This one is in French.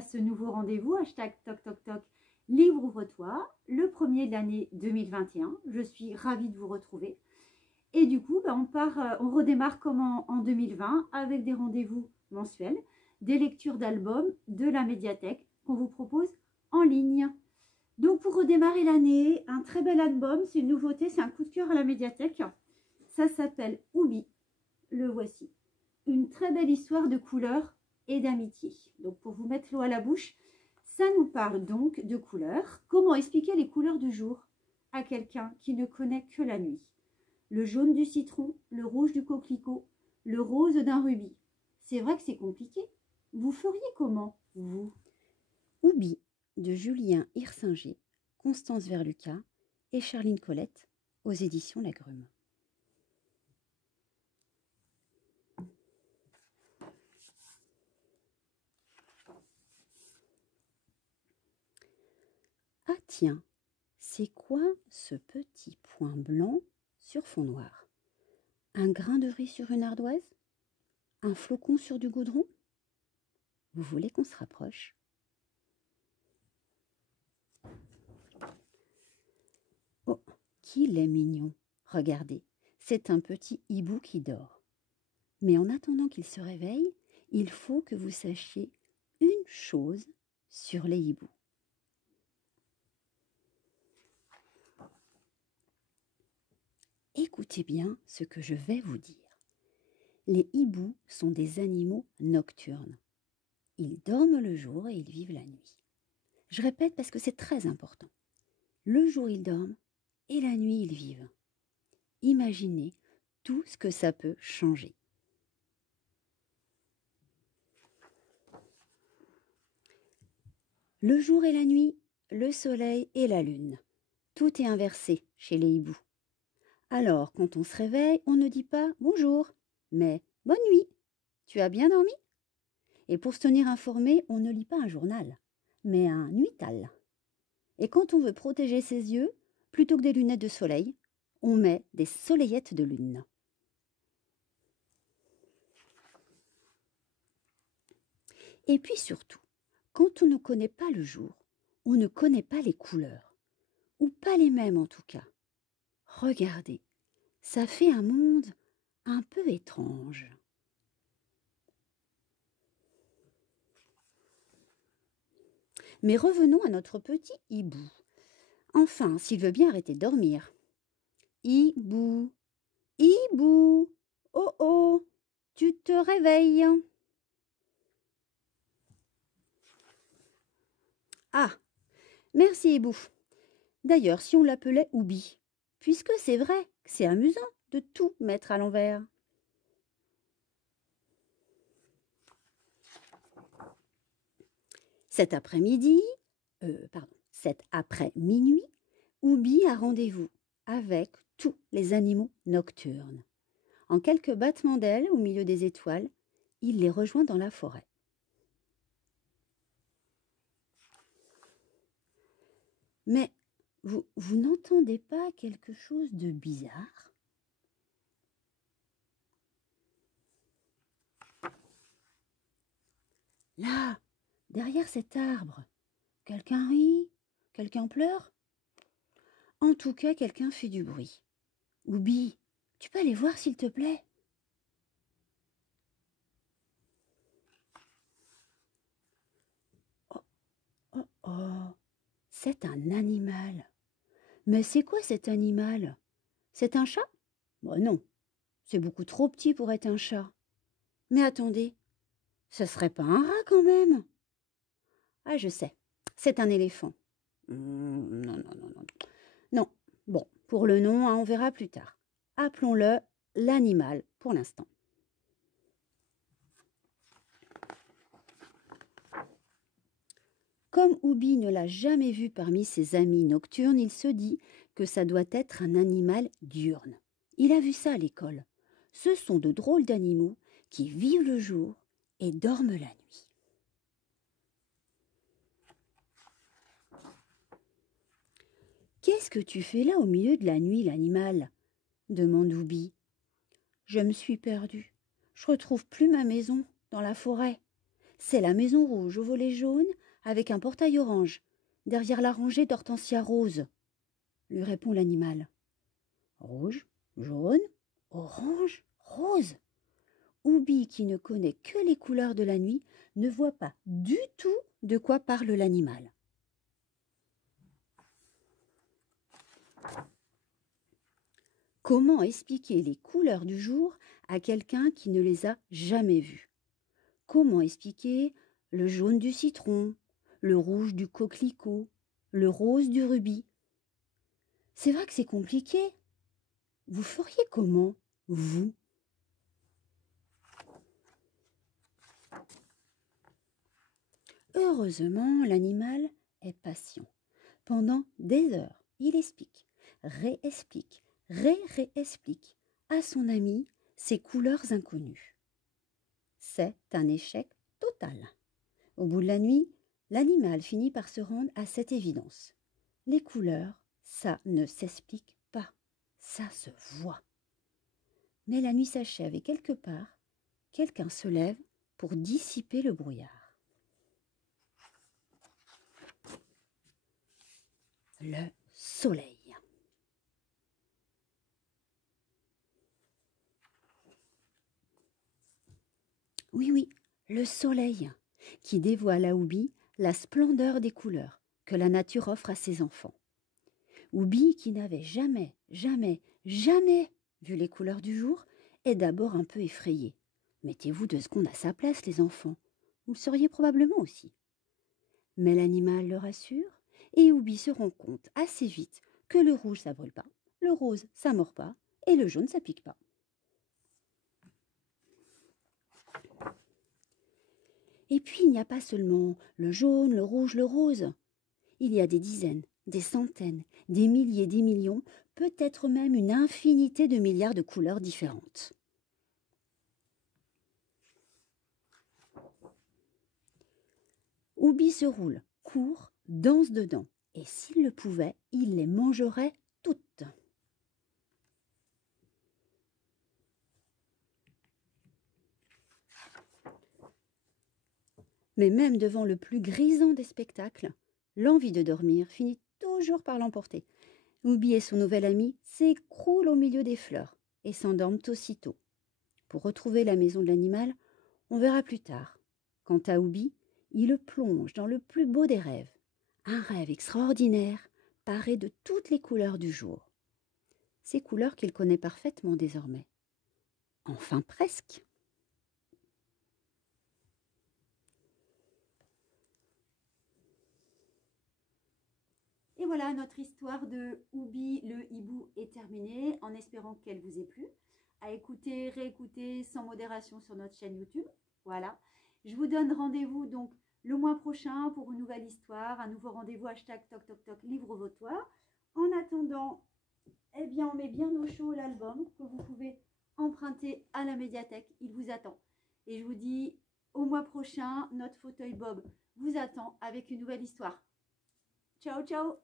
à ce nouveau rendez-vous, hashtag toc toc toc, livre ouvre-toi, le premier de l'année 2021. Je suis ravie de vous retrouver. Et du coup, on redémarre comme en 2020 avec des rendez-vous mensuels, des lectures d'albums de la médiathèque qu'on vous propose en ligne. Donc pour redémarrer l'année, un très bel album, c'est une nouveauté, c'est un coup de cœur à la médiathèque. Ça s'appelle Oubi, le voici. Une très belle histoire de couleurs et d'amitié. Donc pour vous mettre l'eau à la bouche, ça nous parle donc de couleurs. Comment expliquer les couleurs du jour à quelqu'un qui ne connaît que la nuit? Le jaune du citron, le rouge du coquelicot, le rose d'un rubis. C'est vrai que c'est compliqué. Vous feriez comment, vous? Oubi de Julien Hirsinger, Constance Verlucas et Charline Colette aux éditions Lagrume. Ah tiens, c'est quoi ce petit point blanc sur fond noir? Un grain de riz sur une ardoise? Un flocon sur du goudron? Vous voulez qu'on se rapproche? Oh, qu'il est mignon! Regardez, c'est un petit hibou qui dort. Mais en attendant qu'il se réveille, il faut que vous sachiez une chose sur les hiboux. Écoutez bien ce que je vais vous dire. Les hiboux sont des animaux nocturnes. Ils dorment le jour et ils vivent la nuit. Je répète parce que c'est très important. Le jour, ils dorment et la nuit, ils vivent. Imaginez tout ce que ça peut changer. Le jour et la nuit, le soleil et la lune. Tout est inversé chez les hiboux. Alors, quand on se réveille, on ne dit pas « bonjour », mais « bonne nuit, tu as bien dormi ?» Et pour se tenir informé, on ne lit pas un journal, mais un nuital. Et quand on veut protéger ses yeux, plutôt que des lunettes de soleil, on met des soleillettes de lune. Et puis surtout, quand on ne connaît pas le jour, on ne connaît pas les couleurs, ou pas les mêmes en tout cas. Regardez, ça fait un monde un peu étrange. Mais revenons à notre petit hibou. Enfin, s'il veut bien arrêter de dormir. Hibou, hibou, oh oh, tu te réveilles. Ah, merci hibou. D'ailleurs, si on l'appelait Oubi, puisque c'est vrai que c'est amusant de tout mettre à l'envers. Cet après-midi, cet après-minuit, Oubi a rendez-vous avec tous les animaux nocturnes. En quelques battements d'ailes au milieu des étoiles, il les rejoint dans la forêt. Mais vous n'entendez pas quelque chose de bizarre? Là, derrière cet arbre, quelqu'un rit, quelqu'un pleure. En tout cas, quelqu'un fait du bruit. Oubi, tu peux aller voir s'il te plaît? Oh, oh, oh, c'est un animal. Mais c'est quoi cet animal? C'est un chat? Bon, non, c'est beaucoup trop petit pour être un chat. Mais attendez, ce serait pas un rat quand même? Ah, je sais, c'est un éléphant. Non, non, non, non. Non, bon, pour le nom, hein, on verra plus tard. Appelons-le l'animal pour l'instant. Comme Oubi ne l'a jamais vu parmi ses amis nocturnes, il se dit que ça doit être un animal diurne. Il a vu ça à l'école. Ce sont de drôles d'animaux qui vivent le jour et dorment la nuit. « Qu'est-ce que tu fais là au milieu de la nuit, l'animal ?» demande Oubi. « Je me suis perdue. Je retrouve plus ma maison dans la forêt. C'est la maison rouge au volet jaune avec un portail orange, derrière la rangée d'hortensias roses, lui répond l'animal. Rouge, jaune, orange, rose. Oubi, qui ne connaît que les couleurs de la nuit, ne voit pas du tout de quoi parle l'animal. Comment expliquer les couleurs du jour à quelqu'un qui ne les a jamais vues? Comment expliquer le jaune du citron, le rouge du coquelicot, le rose du rubis? C'est vrai que c'est compliqué. Vous feriez comment, vous? Heureusement, l'animal est patient. Pendant des heures, il explique, réexplique, réexplique à son ami ses couleurs inconnues. C'est un échec total. Au bout de la nuit, l'animal finit par se rendre à cette évidence. Les couleurs, ça ne s'explique pas, ça se voit. Mais la nuit s'achève et quelque part, quelqu'un se lève pour dissiper le brouillard. Le soleil. Oui, le soleil, qui dévoile à Oubi la splendeur des couleurs que la nature offre à ses enfants. Oubi, qui n'avait jamais vu les couleurs du jour, est d'abord un peu effrayé. Mettez-vous 2 secondes à sa place, les enfants. Vous le seriez probablement aussi. Mais l'animal le rassure, et Oubi se rend compte assez vite que le rouge ça brûle pas, le rose ça mord pas, et le jaune ça pique pas. Et puis il n'y a pas seulement le jaune, le rouge, le rose. Il y a des dizaines, des centaines, des milliers, des millions, peut-être même une infinité de milliards de couleurs différentes. Oubi se roule, court, danse dedans, et s'il le pouvait, il les mangerait toutes. Mais même devant le plus grisant des spectacles, l'envie de dormir finit toujours par l'emporter. Oubi et son nouvel ami s'écroulent au milieu des fleurs et s'endorment aussitôt. Pour retrouver la maison de l'animal, on verra plus tard. Quant à Oubi, il le plonge dans le plus beau des rêves. Un rêve extraordinaire, paré de toutes les couleurs du jour. Ces couleurs qu'il connaît parfaitement désormais. Enfin presque. Et voilà, notre histoire de Oubi le hibou est terminée, en espérant qu'elle vous ait plu. À écouter, réécouter sans modération sur notre chaîne YouTube. Voilà. Je vous donne rendez-vous donc le mois prochain pour une nouvelle histoire, un nouveau rendez-vous, hashtag toc toc toc, livre votoir. En attendant, eh bien, on met bien au chaud l'album que vous pouvez emprunter à la médiathèque. Il vous attend. Et je vous dis au mois prochain, notre fauteuil Bob vous attend avec une nouvelle histoire. Ciao, ciao!